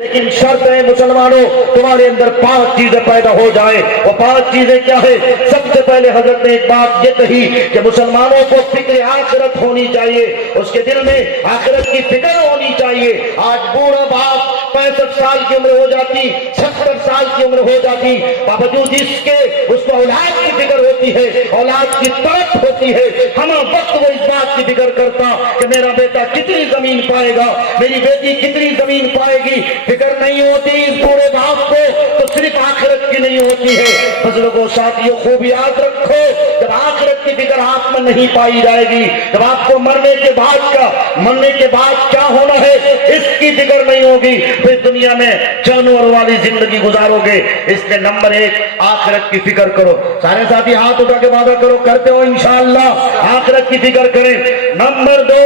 لیکن شرط ہے مسلمانوں تمہارے اندر 5 چیزیں پیدا ہو جائیں. وہ 5 چیزیں کیا ہے؟ سب سے پہلے حضرت نے ایک بات یہ کہی کہ مسلمانوں کو فکر آخرت ہونی چاہیے, اس کے دل میں آخرت کی فکر ہونی چاہیے. آج بوڑھا باپ 65 سال کی عمر ہو جاتی, 70 سال کی عمر ہو جاتی, باوجود اس کے اس کو اولاد کی فکر ہوتی ہے, اولاد کی طرف ہوتی ہے. ہم وقت وہ اس بات کی فکر کرتا کہ میرا بیٹا کتنی زمین پائے گا, میری بیٹی کتنی زمین پائے گی. فکر نہیں ہوتی اس بوڑھے باپ کو تو صرف آخرت کی نہیں ہوتی ہے. بزرگوں ساتھیوں خوب یاد رکھو, جب آخرت کی فکر آپ میں نہیں پائی جائے گی, جب آپ کو مرنے کے بعد کیا ہونا ہے اس کی فکر نہیں ہوگی, پھر دنیا میں جانور والی زندگی گزارو گے. اس لیے نمبر 1 آخرت کی فکر کرو. سارے ساتھی ہاتھ اٹھا کے وعدہ کرو, کرتے ہو انشاءاللہ آخرت کی فکر کریں. نمبر 2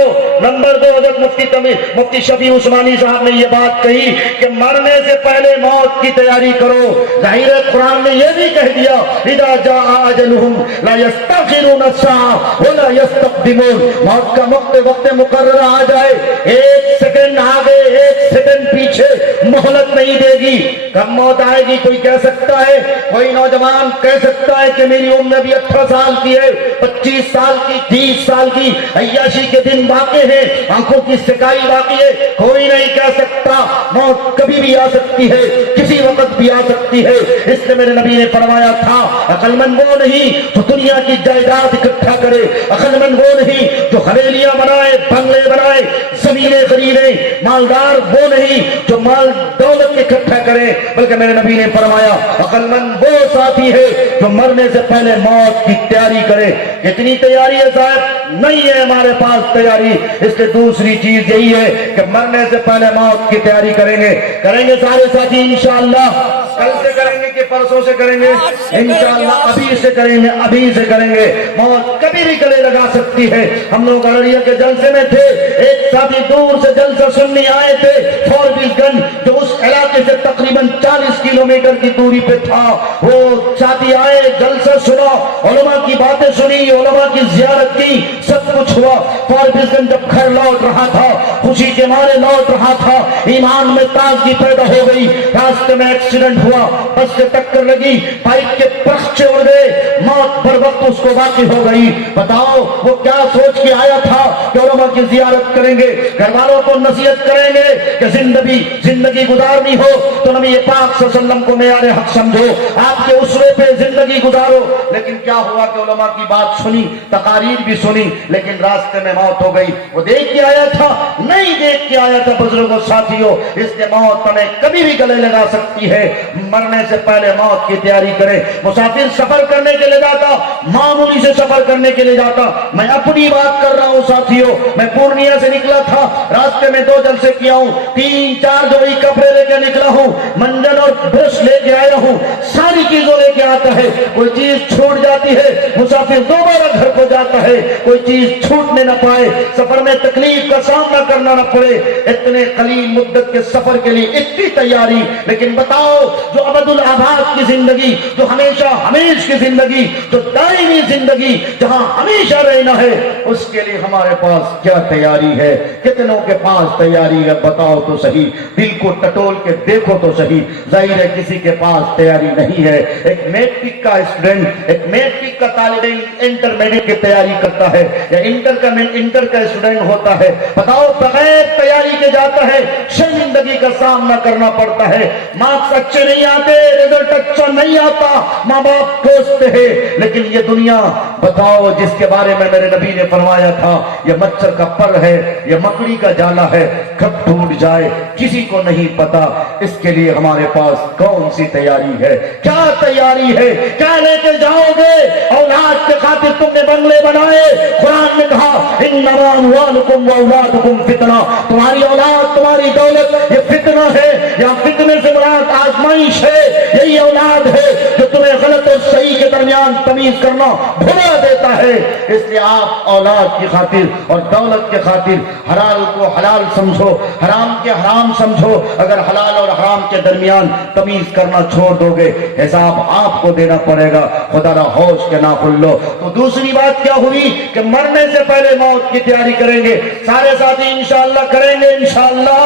حضرت مفتی شفیع عثمانی صاحب نے یہ بات کہی کہ مرنے سے پہلے موت کی تیاری کرو. ظاہر ہے قرآن نے یہ بھی کہہ دیا اذا جاء اجلہم لا یستأخرون الساعة ولا یستقدمون. موت کا وقت مقرر آ جائے, 1 سیکنڈ آگے 1 سیکنڈ پیچھے مہلت نہیں دے گی. کب موت آئے گی کوئی کہہ سکتا ہے؟ کوئی نوجوان کہہ سکتا ہے کہ میری عمر بھی 18 سال کی ہے, 25 سال کی, 30 سال کی, عیاشی کے دن باقی ہیں, آنکھوں کی سکائی باقی ہے. کوئی نہیں کہہ سکتا. موت کبھی بھی آ سکتی ہے, کسی وقت بھی آ سکتی ہے. اس لیے میرے نبی نے فرمایا تھا عقل مند وہ نہیں جو دنیا کی جائیداد اکٹھا کرے, عقل مند وہ نہیں جو حویلیاں بنائے, بنگلے بنائے, زمینیں خریدے, مالدار وہ نہیں جو مال دولت اکٹھا کرے, بلکہ میرے نبی نے فرمایا عقل مند وہ ساتھی ہے جو مرنے سے پہلے موت کی تیاری کرے. کتنی تیاری ہے صاحب؟ نہیں ہے ہمارے پاس تیاری. اس لیے دوسری چیز یہی ہے کہ مرنے سے پہلے موت کی تیاری کریں گے سارے ساتھی انشاءاللہ. کل سے کریں گے کہ پرسوں سے کریں گے؟ انشاءاللہ ابھی سے کریں گے, ابھی سے کریں گے. موت کبھی بھی گلے لگا سکتی ہے. ہم لوگ ارڑیا کے جلسے میں تھے, ایک ساتھی دور سے جلسہ سننے آئے تھے, فوربیس گنج جو اس علاقے سے تقریباً 40 کلومیٹر کی دوری پہ تھا. وہ ساتھی آئے, جلسہ سنا, علماء کی باتیں سنی, علماء کی زیارت کی, سب کچھ ہوا. فوربیس گنج جب گھر لوٹ رہا تھا, خوشی کے مارے لوٹ رہا تھا, ایمان میں تازگی پیدا ہو گئی. راستے میں ایکسیڈنٹ ہوا, بس سے ٹکر لگی, بائک کے پرخچے اڑ گئے, موت پر وقت اس کو واقع ہو گئی. بتاؤ وہ کیا سوچ کے آیا تھا کہ علماء کی زیارت کریں گے, گھر والوں کو نصیحت کریں گے کہ زندگی گزارنی ہو تو نبی پاک صلی اللہ علیہ وسلم کو معیار حق سمجھو, آپ کے اسوے پہ زندگی گزارو. لیکن کیا ہوا کہ علماء کی بات سنی, تقاریر بھی سنی, لیکن راستے میں موت ہو گئی. وہ دیکھ کے آیا تھا؟ نہیں دیکھ کے آیا تھا. بزرگوں ساتھیوں, اس لیے موت ہمیں کبھی بھی گلے لگا سکتی ہے. مرنے سے پہلے موت کی تیاری کریں. مسافر سفر کرنے کے لیے جاتا, معمولی سے سفر کرنے کے لیے جاتا. میں اپنی بات کر رہا ہوں ساتھیوں, میں پورنیہ سے نکلا تھا, راستے میں 2 جلسے کیا ہوں, 3-4 جوڑی کپڑے لے کے نکلا ہوں, منجن اور برش لے کے آیا ہوں, ساری چیزوں لے کے آتا ہے. کوئی چیز چھوٹ جاتی ہے, مسافر دوبارہ گھر کو جاتا ہے, کوئی چیز چھوٹنے نہ پائے, سفر میں تکلیف کا سامنا کرنا نہ پڑے. اتنے قلیل مدت کے سفر کے لیے اتنی تیاری. لیکن بتاؤ جو ابد الآباد کی زندگی, جو ہمیشہ ہمیش کی زندگی, جو دائمی زندگی جہاں ہمیشہ رہنا ہے, اس کے لیے ہمارے پاس کیا تیاری ہے؟ کتنوں کے پاس تیاری ہے بتاؤ تو صحیح, دل کو ٹٹول کے دیکھو تو صحیح. ظاہر ہے کسی کے پاس تیاری نہیں ہے. ایک میٹرک کا اسٹوڈنٹ, ایک میٹرک کا طالب علم انٹرمیڈیٹ کی تیاری کرتا ہے یا انٹر کا اسٹوڈنٹ ہوتا ہے, بتاؤ بغیر تیاری کے جاتا ہے, شرمندگی کا سامنا کرنا پڑتا ہے. مارکس اچھے نہیں آتے, رزلٹ اچھا نہیں آتا, ماں باپ کوستے ہیں. لیکن یہ دنیا بتاؤ جس کے بارے میں میرے نبی نے فرمایا تھا یہ مچھر کا پر ہے, یہ مکڑی کا جالا ہے, کب ٹوٹ جائے کسی کو نہیں پتا. اس کے لیے ہمارے پاس کون سی تیاری ہے؟ کیا تیاری ہے؟ کیا لے کے جاؤ گے؟ اولاد کے خاطر تم نے بنگلے بنائے. قرآن نے کہا انما اموالکم واولادکم فتنہ, تمہاری اولاد تمہاری دولت یہ فتنہ ہے. یا فتنے سے مراد آزمائش ہے. یہی اولاد ہے جو تمہیں غلط اور صحیح کے درمیان تمیز کرنا بھلا دیتا ہے. اس لیے آپ اولاد کی خاطر اور دولت کے خاطر حلال کو حلال سمجھو, حرام کے حرام سمجھو. اگر حلال اور حرام کے درمیان تمیز کرنا چھوڑ دو گے, حساب آپ کو دینا پڑے گا. خدا را ہوش کے نہ کھل لو. تو دوسری بات کیا ہوئی کہ مرنے سے پہلے موت کی تیاری کریں گے. سارے ساتھی انشاءاللہ کریں گے انشاءاللہ.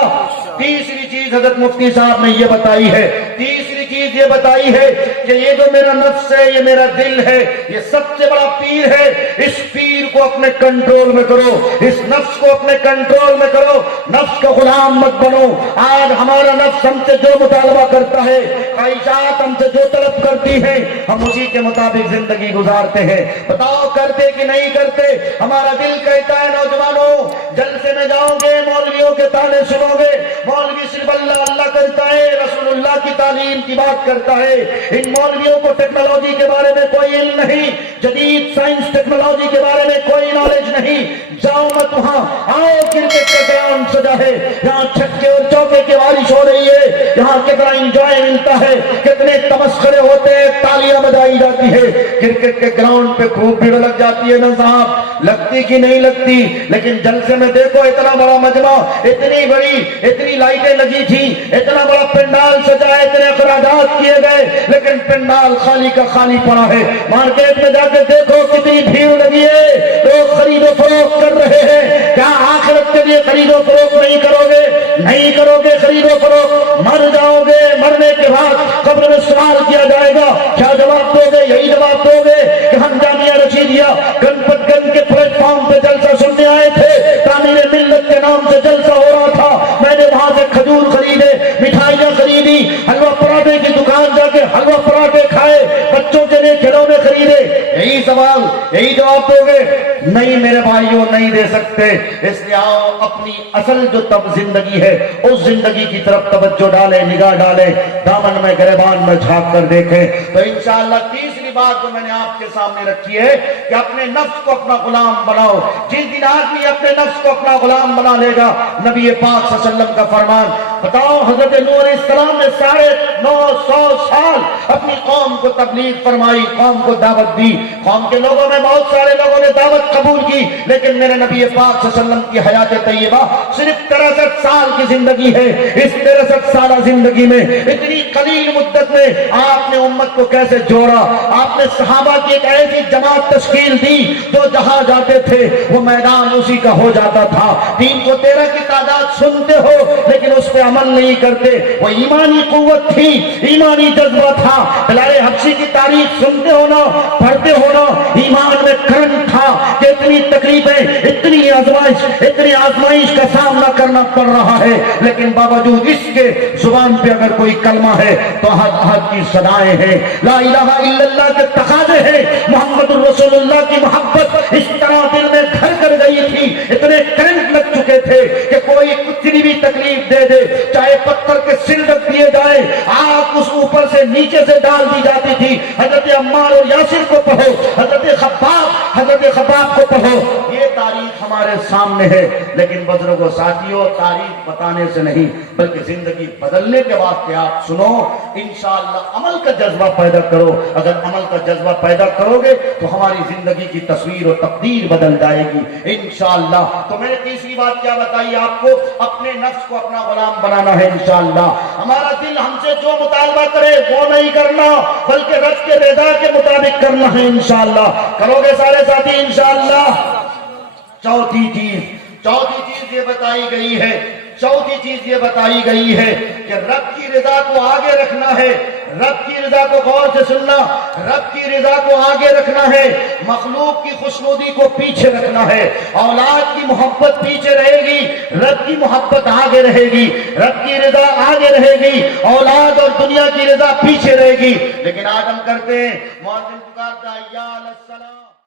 تیسری چیز حضرت مفتی صاحب نے یہ بتائی ہے، تیسری چیز یہ بتائی ہے کہ یہ جو میرا نفس ہے، یہ میرا دل ہے، یہ سب سے بڑا پیر ہے، اس پیر کو اپنے کنٹرول میں کرو، اس نفس کو اپنے کنٹرول میں کرو، نفس کا غلام مت بنو۔ آج ہمارا نفس ہم سے جو مطالبہ کرتا ہے، خواہشات ہم سے جو طلب کرتی ہیں، ہم اسی کے مطابق زندگی گزارتے ہیں۔ بتاؤ کرتے کہ نہیں کرتے؟ ہمارا دل کہتا ہے نوجوانوں جلسے میں جاؤ گے، مولویوں کے تانے سنو گے، مولوی صرف اللہ اللہ کرتا ہے، رسول اللہ کی تعلیم کی بات کرتا ہے، ان مولویوں کو ٹیکنالوجی کے بارے میں کوئی علم نہیں، جدید سائنس ٹیکنالوجی کے بارے میں کوئی نالج نہیں، جاؤ مت وہاں، آؤ کرکٹ کا گراؤنڈ سجا ہے، یہاں چھکے اور چوکے کی بارش ہو رہی ہے، یہاں کتنا انجوائے ملتا ہے، کتنے تمسخرے ہوتے ہیں، تالیاں بجائی جاتی ہے، کرکٹ کے گراؤنڈ پہ خوب بھیڑ لگ جاتی ہے نا صاحب، لگتی کہ نہیں لگتی؟ لیکن جلسے میں دیکھو اتنا بڑا مجمع، اتنی لائٹیں لگی تھی، اتنا بڑا پنڈال سجا ہے، اتنے اخراجات کیے گئے، لیکن پنڈال خالی کا خالی پڑا ہے۔ مارکیٹ میں جا کے دیکھو کتنی بھیڑ لگی ہے، لوگ خرید و فروخت کر رہے ہیں۔ کیا آخرت کے لیے خرید و فروخت نہیں کرو گے؟ نہیں کرو گے خرید و فروخت، مر جاؤ گے، مرنے کے بعد قبر میں سوال کیا جائے گا، کیا جواب دو گے؟ یہی جواب دو گے کہ ہم جامعہ رشیدیہ گنپت گنج کے پلیٹ فارم پہ جلسہ سننے آئے تھے، تعمیر ملت کے نام سے جلسہ ہو رہا تھا، میں نے وہاں سے کھجور خریدے، مٹھائیاں خریدی، حلوہ پراٹھے کی دکان جا کے حلوہ پراٹھے کھائے، بچوں کے لیے کھلونے خریدے، یہی سوال یہی جواب دو گے؟ نہیں میرے بھائیوں، نہیں دے سکتے۔ اس لیے آؤ اپنی اصل جو تب زندگی ہے اس زندگی کی طرف توجہ ڈالیں، نگاہ ڈالیں، دامن میں گریبان میں جھانک کر دیکھیں تو انشاءاللہ تیسری بات جو میں نے آپ کے سامنے رکھی ہے کہ اپنے نفس کو اپنا غلام بناؤ۔ جس دن آدمی اپنے نفس کو اپنا غلام بنا لے گا، نبی پاک صلی اللہ علیہ وسلم کا فرمان، بتاؤ حضرت نوح علیہ السلام نے 950 سال اپنی قوم کو تبلیغ فرمائی، قوم کو دعوت دی، قوم کے لوگوں میں بہت سارے لوگوں نے دعوت قبول کی، لیکن میرے نبی پاک صلی اللہ علیہ وسلم کی حیات طیبہ صرف 63 سال کی زندگی ہے۔ اس 63 سالہ زندگی میں اتنی قلیل مدت میں آپ نے امت کو کیسے جوڑا؟ آپ نے صحابہ کی ایک ایسی جماعت تشکیل دی جو جہاں جاتے تھے وہ میدان اسی کا ہو جاتا تھا۔ 313 کی تعداد سنتے ہو لیکن اس پہ عمل نہیں کرتے، وہ ایمانی قوت تھی، ایمانی جذبہ تھا۔ بلال حبشی کی تاریخ سنتے ہو نا، پڑھتے ہو نا، ایمان میں کرنٹ تھا کہ اتنی تکلیفیں، اتنی آزمائش کا سامنا کرنا پڑ رہا ہے، لیکن باوجود اس کے زبان پہ اگر کوئی کلمہ ہے تو احد کی صدائیں ہیں، لا الہ الا اللہ کے تقاضے ہیں، محمد الرسول اللہ کی محبت اس طرح دل میں گھر کر گئی تھی، اتنے کرنٹ لگ چکے تھے کہ کوئی کتنی بھی تکلیف دے دے، چاہے پتھر کے سل رکھ دیے جائے، آگ اس اوپر سے نیچے سے ڈال دی جاتی تھی۔ حضرت عمار اور یاسر کو پڑھو، حضرت خباب کو پڑھو، یہ تاریخ ہمارے سامنے ہے۔ لیکن بزرگوں ساتھیوں، تاریخ بتانے سے نہیں بلکہ زندگی بدلنے کے واقعات سنو، انشاءاللہ عمل کا جذبہ پیدا کرو۔ اگر عمل کا جذبہ پیدا کرو گے تو ہماری زندگی کی تصویر و تقدیر بدل جائے گی انشاءاللہ۔ تو میں نے تیسری بات کیا بتائی آپ کو؟ اپنے نفس کو اپنا غلام بنانا ہے انشاءاللہ۔ ہمارا دل ہم سے جو مطالبہ کرے وہ نہیں کرنا بلکہ رب کے رضا کے مطابق کرنا ہے انشاءاللہ۔ کرو گے سارے ساتھی انشاءاللہ؟ چوتھی چیز یہ بتائی گئی ہے کہ رب کی رضا کو آگے رکھنا ہے، رب کی رضا کو غور سے سننا، رب کی رضا کو آگے رکھنا ہے، مخلوق کی خوشنودی کو پیچھے رکھنا ہے۔ اولاد کی محبت پیچھے رہے گی، رب کی محبت آگے رہے گی، رب کی رضا آگے رہے گی، اولاد اور دنیا کی رضا پیچھے رہے گی۔ لیکن آج ہم کرتے ہیں، مؤذن پکارتا ہے یا علی الصلاۃ۔